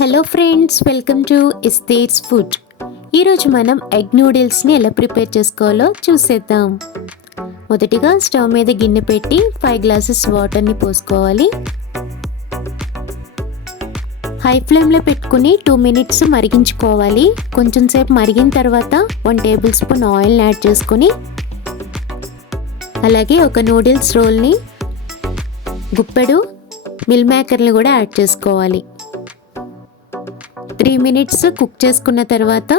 Hello friends, welcome to ESTHER'S food. ఈరోజు మనం egg నూడిల్స్ని ఎలా ప్రిపేర్ చేసుకోవాలో చూసేద్దాం. మొదటిగా స్టవ్ మీద గిన్నె పెట్టి 5 గ్లాసెస్ వాటర్ని పోసుకోవాలి. హై ఫ్లేమ్లో పెట్టుకుని 2 మినిట్స్ మరిగించుకోవాలి. కొంచెం సేపు మరిగిన తర్వాత 1 టేబుల్ స్పూన్ ఆయిల్ని యాడ్ చేసుకొని అలాగే ఒక నూడిల్స్ రోల్ని, గుప్పెడు మిల్ మేకర్ని కూడా యాడ్ చేసుకోవాలి. 3 మినిట్స్ కుక్ చేసుకున్న తర్వాత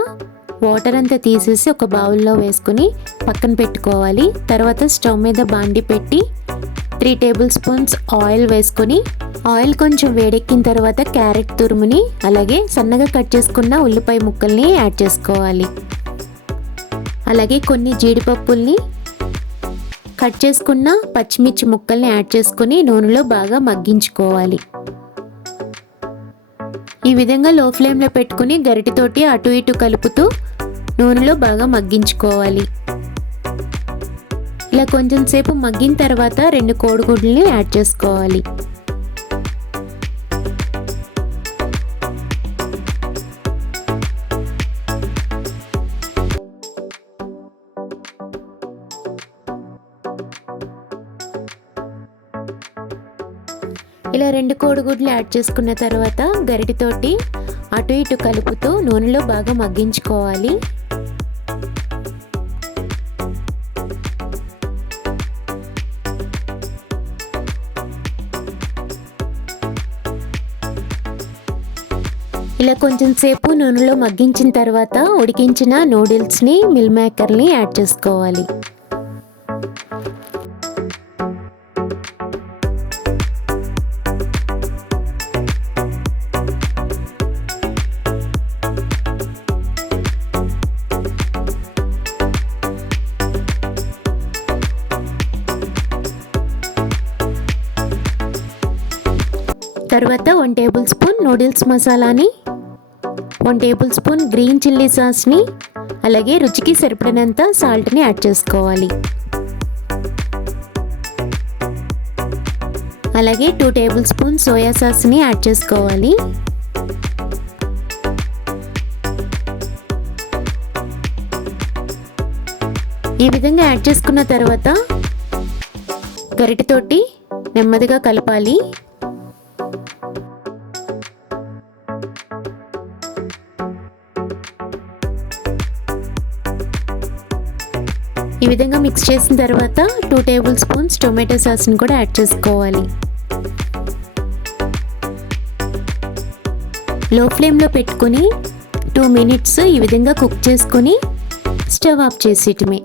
వాటర్ అంతా తీసేసి ఒక బౌల్లో వేసుకుని పక్కన పెట్టుకోవాలి. తర్వాత స్టవ్ మీద బాండి పెట్టి 3 టేబుల్ స్పూన్స్ ఆయిల్ వేసుకొని ఆయిల్ కొంచెం వేడెక్కిన తర్వాత క్యారెట్ తురుముని అలాగే సన్నగా కట్ చేసుకున్న ఉల్లిపాయ ముక్కల్ని యాడ్ చేసుకోవాలి. అలాగే కొన్ని జీడిపప్పుల్ని, కట్ చేసుకున్న పచ్చిమిర్చి ముక్కల్ని యాడ్ చేసుకుని నూనెలో బాగా మగ్గించుకోవాలి. ఈ విధంగా లో ఫ్లేమ్లో పెట్టుకుని గరిటెతోటి అటు ఇటు కలుపుతూ నూనెలో బాగా మగ్గించుకోవాలి. ఇలా కొంచెం సేపు మగ్గిన తర్వాత 2 కోడిగుడ్లని యాడ్ చేసుకోవాలి. ఇలా 2 కోడిగుడ్లు యాడ్ చేసుకున్న తర్వాత గరిటెతోటి అటు ఇటు కలుపుతూ నూనెలో బాగా మగ్గించుకోవాలి. ఇలా కొంచెం సేపు నూనెలో మగ్గించిన తర్వాత ఉడికించిన నూడిల్స్ని, మిల్ మేకర్ని యాడ్ చేసుకోవాలి. తర్వాత 1 టేబుల్ స్పూన్ నూడిల్స్ మసాలాని, 1 టేబుల్ స్పూన్ గ్రీన్ చిల్లీ సాస్ని అలాగే రుచికి సరిపడినంత సాల్ట్ని యాడ్ చేసుకోవాలి. అలాగే 2 టేబుల్ స్పూన్ సోయా సాస్ని యాడ్ చేసుకోవాలి. ఈ విధంగా యాడ్ చేసుకున్న తర్వాత గరిటెతోటి నెమ్మదిగా కలపాలి. ఈ విధంగా మిక్స్ చేసిన తర్వాత 2 టేబుల్ స్పూన్స్ టొమాటో సాస్ని కూడా యాడ్ చేసుకోవాలి. లో ఫ్లేమ్లో పెట్టుకొని 2 మినిట్స్ ఈ విధంగా కుక్ చేసుకొని స్టవ్ ఆఫ్ చేసేయటమే.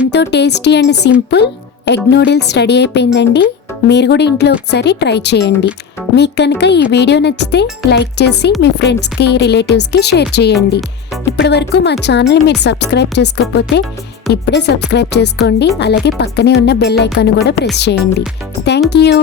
ఎంతో tasty and simple egg noodles ready అయిపోయిందండి. మీరు కూడా ఇంట్లో ఒకసారి ట్రై చేయండి. మీకు కనుక ఈ వీడియో నచ్చితే లైక్ చేసి మీ ఫ్రెండ్స్కి, రిలేటివ్స్కి షేర్ చేయండి. ఇప్పటి వరకు మా ఛానల్ మీరు సబ్స్క్రైబ్ చేసుకోకపోతే ఇప్పుడే సబ్స్క్రైబ్ చేసుకోండి. అలాగే పక్కనే ఉన్న బెల్ ఐకాన్ కూడా ప్రెస్ చేయండి. Thank you.